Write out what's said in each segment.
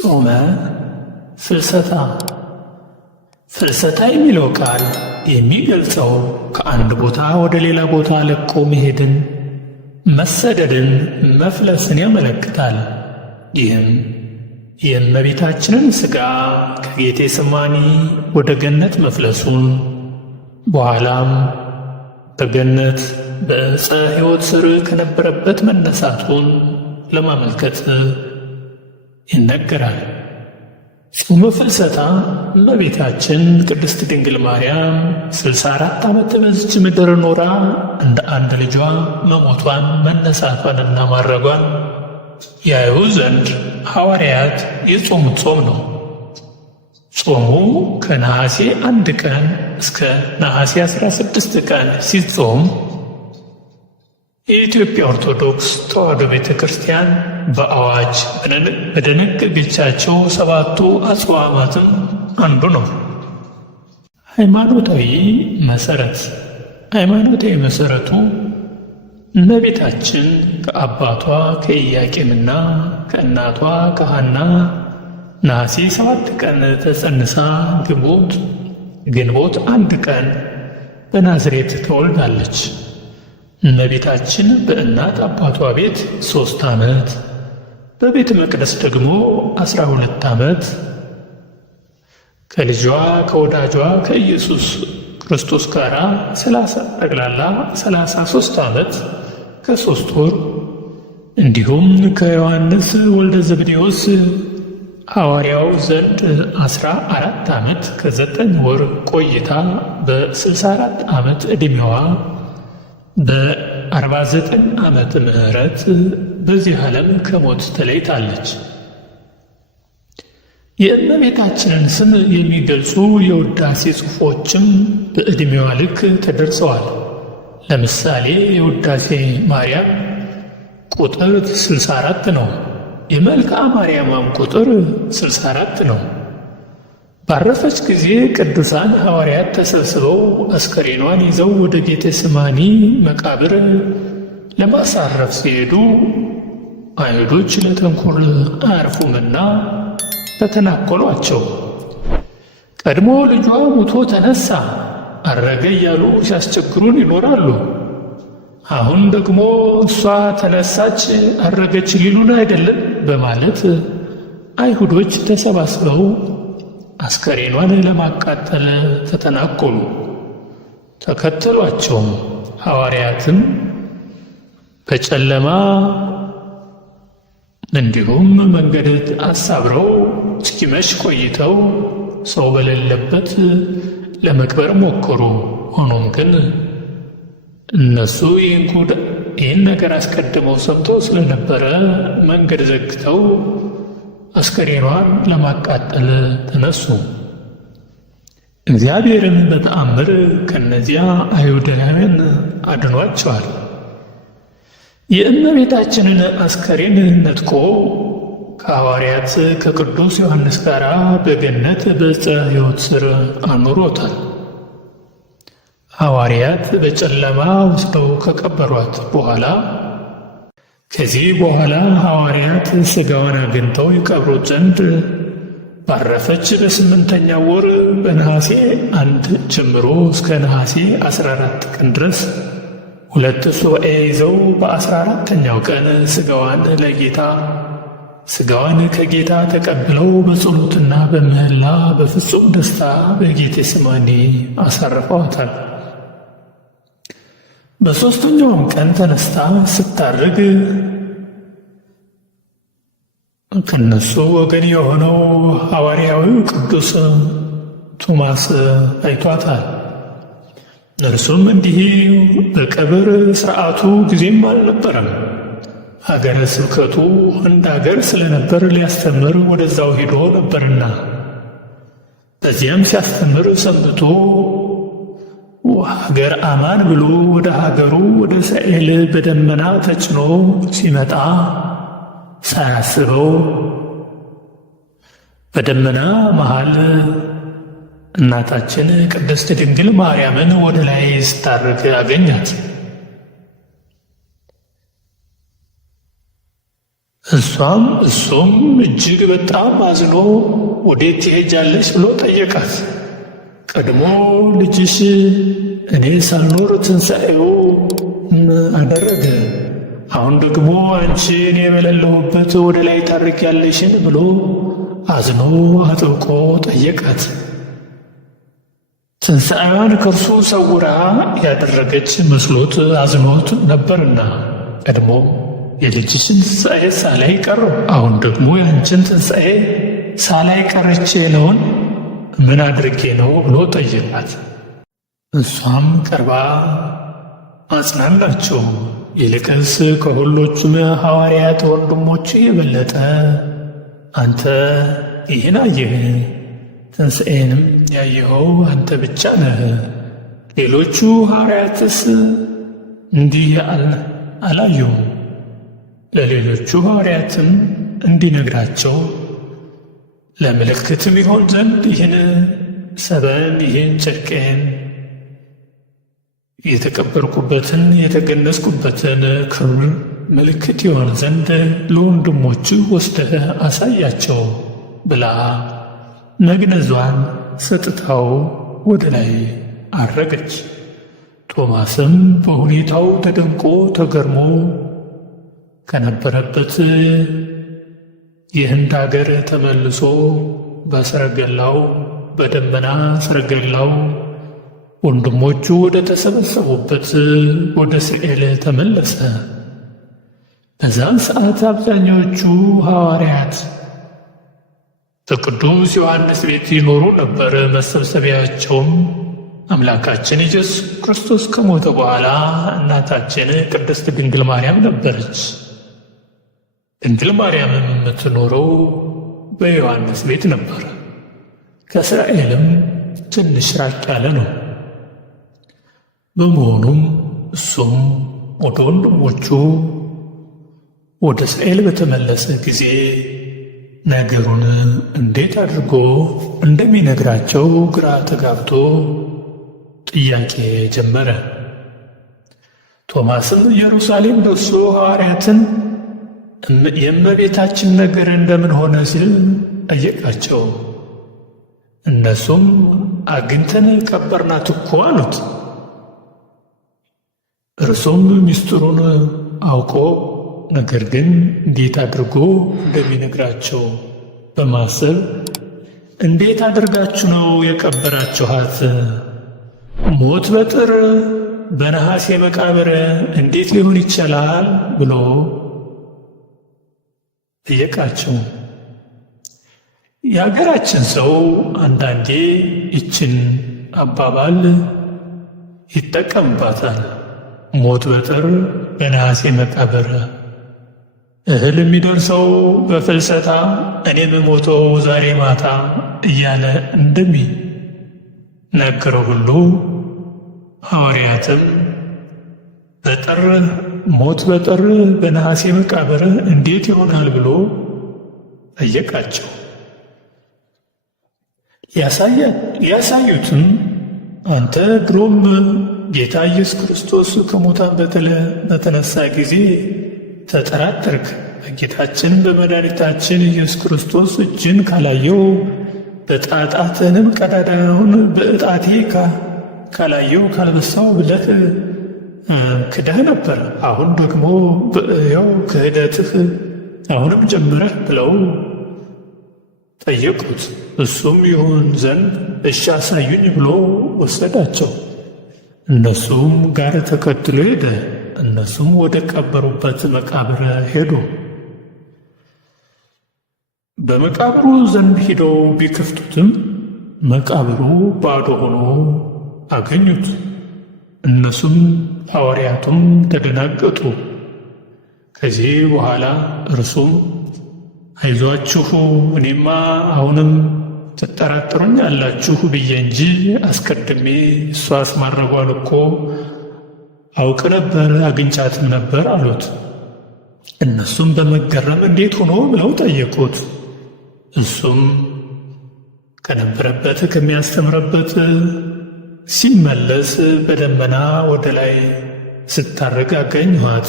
ጾመ ፍልሰታ። ፍልሰታ የሚለው ቃል የሚገልጸው ከአንድ ቦታ ወደ ሌላ ቦታ ለቆ መሄድን፣ መሰደድን፣ መፍለስን ያመለክታል። ይህም የእመቤታችንን ሥጋ ከጌቴሰማኒ ወደ ገነት መፍለሱን በኋላም በገነት በዕፀ ሕይወት ሥር ከነበረበት መነሳቱን ለማመልከት ይነገራል። ጾመ ፍልሰታ እመቤታችን ቅድስት ድንግል ማርያም 64 ዓመት በዚች ምድር ኖራ እንደ አንድ ልጇ መሞቷን መነሳቷንና ማረጓን ያዩ ዘንድ ሐዋርያት የጾሙት ጾም ነው። ጾሙ ከነሐሴ 1 ቀን እስከ ነሐሴ 16 ቀን ሲጾም የኢትዮጵያ ኦርቶዶክስ ተዋሕዶ ቤተ ክርስቲያን በአዋጅ በደነገገቻቸው 7ቱ አጽዋማትም አንዱ ነው። ሃይማኖታዊ መሠረት። ሃይማኖታዊ መሠረቱ እመቤታችን ከአባቷ ከኢያቄምና ከእናቷ ከሐና ነሐሴ 7 ቀን ተጸንሳ ግንቦት 1 ቀን በናዝሬት ተወልዳለች። እመቤታችን በእናት አባቷ ቤት 3 ዓመት፣ በቤተ መቅደስ ደግሞ 12 ዓመት ከልጇ ከወዳጇ ከኢየሱስ ክርስቶስ ጋር ጠቅላላ 33 ዓመት ከ3 ወር እንዲሁም ከዮሐንስ ወልደ ዘብዴዎስ ሐዋርያው ዘንድ 14 ዓመት ከ9 ወር ቆይታ በ64 ዓመት ዕድሜዋ በ49 ዓመተ ምሕረት በዚህ ዓለም ከሞት ተለይታለች። የእመቤታችንን ስም የሚገልጹ የውዳሴ ጽሑፎችም በዕድሜዋ ልክ ተደርሰዋል። ለምሳሌ የውዳሴ ማርያም ቁጥር 64 ነው። የመልክዓ ማርያምም ቁጥር 64 ነው። ባረፈች ጊዜ ቅዱሳን ሐዋርያት ተሰብስበው አስከሬኗን ይዘው ወደ ጌቴሰማኒ መቃብር ለማሳረፍ ሲሄዱ አይሁዶች ለተንኰል አያርፉምና ተተናኰሏቸው። ቀድሞ ልጇ ሙቶ ተነሣ፣ አረገ እያሉ ሲያስቸግሩን ይኖራሉ። አሁን ደግሞ እሷ ተነሳች፣ አረገች ሊሉን አይደለም በማለት አይሁዶች ተሰባስበው አስከሬኗን ለማቃጠል ተተናኰሉ፣ ተከተሏቸውም። ሐዋርያትም በጨለማ እንዲሁም መንገድ አሳብረው እስኪመሽ ቆይተው ሰው በሌለበት ለመቅበር ሞከሩ። ሆኖም ግን እነሱ ይህን ነገር አስቀድመው ሰምተው ስለነበረ መንገድ ዘግተው አስከሬኗን ለማቃጠል ተነሱ። እግዚአብሔርም በተአምር ከእነዚያ አይሁዳውያን አድኗቸዋል። የእመቤታችንን አስከሬን ነጥቆ ከሐዋርያት ከቅዱስ ዮሐንስ ጋር በገነት በዕፀ ሕይወት ሥር አኑሮታል። ሐዋርያት በጨለማ ወስደው ከቀበሯት በኋላ ከዚህ በኋላ ሐዋርያት ሥጋዋን አግኝተው ይቀብሩት ዘንድ ባረፈች በ8ኛው ወር በነሐሴ 1 ጀምሮ እስከ ነሐሴ 14 ቀን ድረስ 2 ሱባዔ ይዘው በ14ኛው ቀን ሥጋዋን ከጌታ ተቀብለው በጸሎትና በምህላ በፍጹም ደስታ በጌቴሰማኒ አሳርፈዋታል። በሦስተኛውም ቀን ተነስታ ስታርግ ከእነሱ ወገን የሆነው ሐዋርያዊው ቅዱስ ቶማስ አይቷታል። እርሱም እንዲህ በቀብር ሥርዓቱ ጊዜም አልነበረም። ሀገረ ስብከቱ ህንድ አገር ስለነበር ሊያስተምር ወደዛው ሄዶ ነበርና በዚያም ሲያስተምር ሰንብቶ ሀገር አማን ብሎ ወደ ሀገሩ ወደ እስራኤል በደመና ተጭኖ ሲመጣ ሳያስበው በደመና መሃል እናታችን ቅድስት ድንግል ማርያምን ወደ ላይ ስታርግ አገኛት። እሱም እጅግ በጣም አዝኖ ወዴት ትሄጃለሽ ብሎ ጠየቃት። ቀድሞ ልጅሽ እኔ ሳልኖር ትንሣኤው አደረገ፣ አሁን ደግሞ አንቺ እኔ በሌለሁበት ወደ ላይ ታርጊያለሽን ብሎ አዝኖ አጥብቆ ጠየቃት። ትንሣኤዋን ከእርሱ ሰውራ ያደረገች መስሎት አዝኖት ነበርና ቀድሞ የልጅሽን ትንሣኤ ሳላይ ቀረው፣ አሁን ደግሞ የአንቺን ትንሣኤ ሳላይ ቀረች የለውን ምን አድርጌ ነው ብሎ ጠየቃት። እሷም ቀርባ አጽናናቸው። ይልቅስ ከሁሎቹም ሐዋርያት ወንድሞች የበለጠ አንተ ይህን አየህ፣ ትንሣኤንም ያየኸው አንተ ብቻ ነህ። ሌሎቹ ሐዋርያትስ እንዲህ አላዩም። ለሌሎቹ ሐዋርያትም እንዲነግራቸው ለምልክትም ይሆን ዘንድ ይህን ሰበን ይህን ጨርቄን የተቀበርኩበትን የተገነዝኩበትን ክብር ምልክት ይሆን ዘንድ ለወንድሞቹ ወስደህ አሳያቸው ብላ መግነዟን ሰጥታው ወደ ላይ አረገች። ቶማስም በሁኔታው ተደንቆ ተገርሞ ከነበረበት የህንድ አገር ተመልሶ በሰረገላው በደመና ሰረገላው ወንድሞቹ ወደ ተሰበሰቡበት ወደ እስራኤል ተመለሰ። በዛን ሰዓት አብዛኛዎቹ ሐዋርያት በቅዱስ ዮሐንስ ቤት ይኖሩ ነበር። መሰብሰቢያቸውም አምላካችን ኢየሱስ ክርስቶስ ከሞተ በኋላ እናታችን ቅድስት ድንግል ማርያም ነበረች። ድንግል ማርያምም የምትኖረው በዮሐንስ ቤት ነበር። ከእስራኤልም ትንሽ ራቅ ያለ ነው። በመሆኑም እሱም ወደ ወንድሞቹ ወደ እስራኤል በተመለሰ ጊዜ ነገሩን እንዴት አድርጎ እንደሚነግራቸው ግራ ተጋብቶ ጥያቄ ጀመረ። ቶማስም ኢየሩሳሌም ደርሶ ሐዋርያትን የእመቤታችን ነገር እንደምን ሆነ ሲል ጠየቃቸው። እነሱም አግኝተን ቀበርናት እኮ አሉት። እርሱም ምስጢሩን አውቆ ነገር ግን እንዴት አድርጎ እንደሚነግራቸው በማሰብ እንዴት አድርጋችሁ ነው የቀበራችኋት? ሞት በጥር በነሐሴ መቃብር እንዴት ሊሆን ይቻላል ብሎ ጠየቃቸው። የሀገራችን ሰው አንዳንዴ ይችን አባባል ይጠቀምባታል። ሞት በጥር በነሐሴ መቃብር፣ እህል የሚደርሰው በፍልሰታ እኔም ሞተው ዛሬ ማታ እያለ እንደሚናገረው ሁሉ ሐዋርያትም በጥር ሞት በጥር በነሐሴ መቃብር እንዴት ይሆናል ብሎ ጠየቃቸው። ያሳዩትም አንተ ድሮም ጌታ ኢየሱስ ክርስቶስ ከሙታን በተነሳ ጊዜ ተጠራጠርክ። በጌታችን በመድኃኒታችን ኢየሱስ ክርስቶስ እጅን ካላየው በጣጣትንም ቀዳዳውን በዕጣቴ ካላየው ካልበሳው ብለህ ክደህ ነበር። አሁን ደግሞ ያው ክህደትህ አሁንም ጀምረህ ብለው ጠየቁት። እሱም ይሁን ዘንድ እሺ አሳዩኝ ብሎ ወሰዳቸው። እነሱም ጋር ተከትሎ ሄደ። እነሱም ወደ ቀበሩበት መቃብር ሄዱ። በመቃብሩ ዘንድ ሂደው ቢከፍቱትም መቃብሩ ባዶ ሆኖ አገኙት። እነሱም ሐዋርያቱም ተደናገጡ። ከዚህ በኋላ እርሱም አይዟችሁ፣ እኔማ አሁንም ትጠራጠሩኛላችሁ ብዬ እንጂ አስቀድሜ እሷስ ማድረጓን እኮ አውቅ ነበር፣ አግኝቻትም ነበር አሉት። እነሱም በመገረም እንዴት ሆኖ ብለው ጠየቁት። እሱም ከነበረበት ከሚያስተምርበት ሲመለስ በደመና ወደ ላይ ስታርግ አገኘኋት።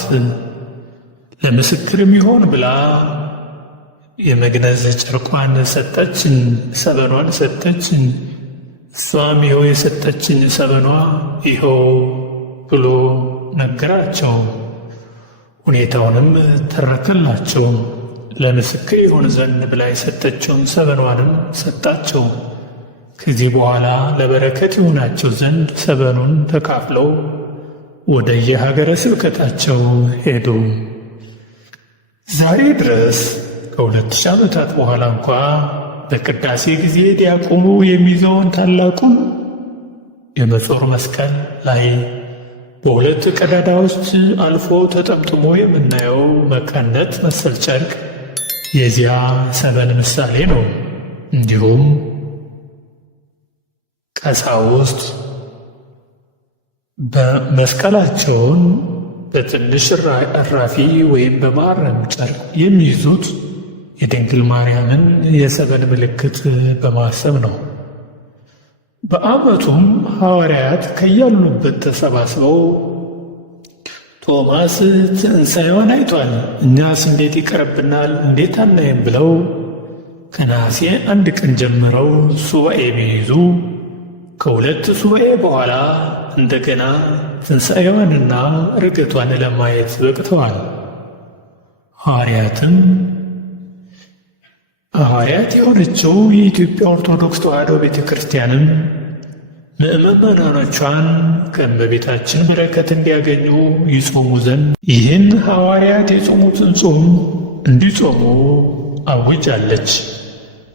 ለምስክርም ይሆን ብላ የመግነዝ ጨርቋን ሰጠችን፣ ሰበኗን ሰጠችን። እሷም ይኸው የሰጠችን ሰበኗ ይኸው ብሎ ነገራቸው። ሁኔታውንም ተረከላቸው። ለምስክር ይሆን ዘንድ ብላ የሰጠችውን ሰበኗንም ሰጣቸው። ከዚህ በኋላ ለበረከት ይሆናቸው ዘንድ ሰበኑን ተካፍለው ወደ የሀገረ ስብከታቸው ሄዱ። ዛሬ ድረስ ከ2000 ዓመታት በኋላ እንኳ በቅዳሴ ጊዜ ዲያቆኑ የሚይዘውን ታላቁን የመጾር መስቀል ላይ በሁለት ቀዳዳዎች አልፎ ተጠምጥሞ የምናየው መቀነት መሰል ጨርቅ የዚያ ሰበን ምሳሌ ነው። እንዲሁም ቀሳውስት በመስቀላቸውን በትንሽ እራፊ ወይም በማረም ጨርቅ የሚይዙት የድንግል ማርያምን የሰበን ምልክት በማሰብ ነው። በዓመቱም ሐዋርያት ከያሉበት ተሰባስበው ቶማስ ትንሣኤዋን አይቷል፣ እኛስ እንዴት ይቀርብናል፣ እንዴት አናይም ብለው ከነሐሴ 1 ቀን ጀምረው ሱባኤ ቢይዙ ከ2 ሱባኤ በኋላ እንደገና ትንሣኤዋንና ዕርገቷን ለማየት በቅተዋል። ሐዋርያት የሆነችው የኢትዮጵያ ኦርቶዶክስ ተዋሕዶ ቤተ ክርስቲያንም ምእመናኖቿን ከእመቤታችን በረከት እንዲያገኙ ይጾሙ ዘንድ ይህን ሐዋርያት የጾሙትን ጾም እንዲጾሙ አውጃለች።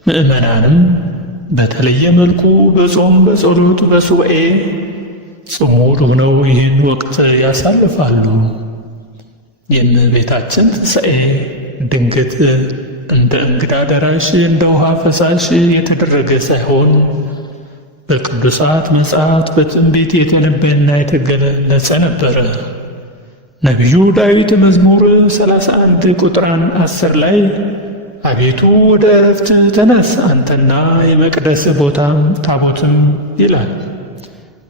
ምእመናንም በተለየ መልኩ በጾም፣ በጸሎት፣ በሱባኤ ጽሙድ ሆነው ይህን ወቅት ያሳልፋሉ። የእመቤታችን ትንሣኤ ድንገት እንደ እንግዳ ደራሽ እንደ ውሃ ፈሳሽ የተደረገ ሳይሆን በቅዱሳት መጻሕፍት በትንቢት የተነበየና የተገለጸ ነበረ። ነቢዩ ዳዊት መዝሙር 31 ቁጥር 10 ላይ አቤቱ ወደ ዕረፍት ተነስ አንተና የመቅደስ ቦታም ታቦትም ይላል።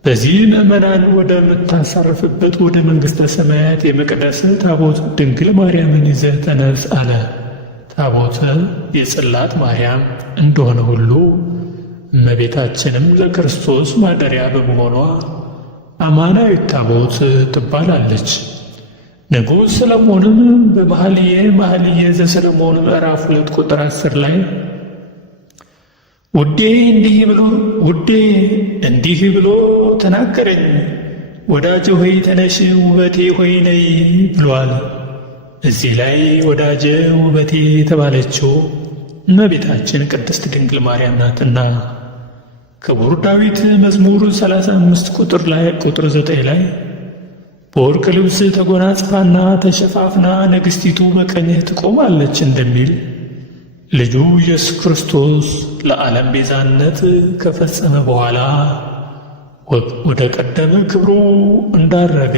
በዚህ ምእመናን ወደምታሳርፍበት ወደ መንግሥተ ሰማያት የመቅደስ ታቦት ድንግል ማርያምን ይዘህ ተነስ አለ። ታቦት የጽላት ማርያም እንደሆነ ሁሉ እመቤታችንም ለክርስቶስ ማደሪያ በመሆኗ አማናዊት ታቦት ትባላለች። ንጉሥ ሰሎሞንም በመኃልየ ዘሰሎሞን ምዕራፍ 2 ቁጥር 10 ላይ ውዴ እንዲህ ብሎ ተናገረኝ፣ ወዳጄ ሆይ ተነሽ፣ ውበቴ ሆይ ነይ ብሏል። እዚህ ላይ ወዳጄ ውበቴ የተባለችው እመቤታችን ቅድስት ድንግል ማርያም ናትና ክቡር ዳዊት መዝሙር 35 ቁጥር 9 ላይ በወርቅ ልብስ ተጎናጽፋና ተሸፋፍና ንግሥቲቱ በቀኝህ ትቆማለች እንደሚል ልጁ ኢየሱስ ክርስቶስ ለዓለም ቤዛነት ከፈጸመ በኋላ ወደ ቀደመ ክብሩ እንዳረገ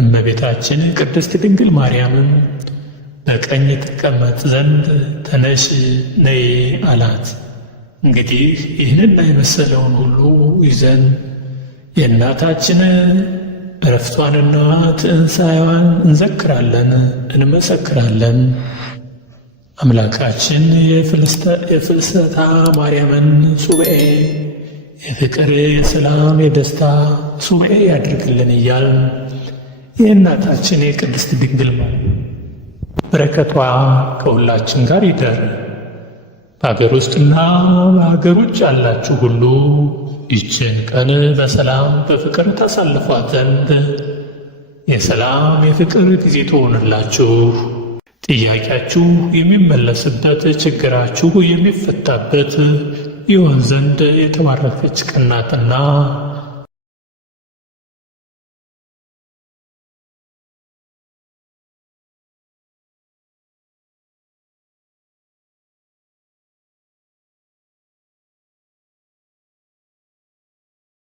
እመቤታችን ቅድስት ድንግል ማርያምም በቀኝ ትቀመጥ ዘንድ ተነሽ ነይ አላት። እንግዲህ ይህንና የመሰለውን ሁሉ ይዘን የእናታችን ዕረፍቷንና ትንሣኤዋን እንዘክራለን፣ እንመሰክራለን። አምላካችን የፍልሰታ ማርያምን ሱባኤ የፍቅር፣ የሰላም፣ የደስታ ሱባኤ ያድርግልን እያልን የእናታችን የቅድስት ድንግል በረከቷ ከሁላችን ጋር ይደር። በአገር ውስጥና በአገር ውጭ ያላችሁ ሁሉ ይችን ቀን በሰላም በፍቅር ታሳልፏት ዘንድ የሰላም የፍቅር ጊዜ ትሆንላችሁ። ጥያቄያችሁ የሚመለስበት፣ ችግራችሁ የሚፈታበት ይሆን ዘንድ የተባረከች ቀን ናትና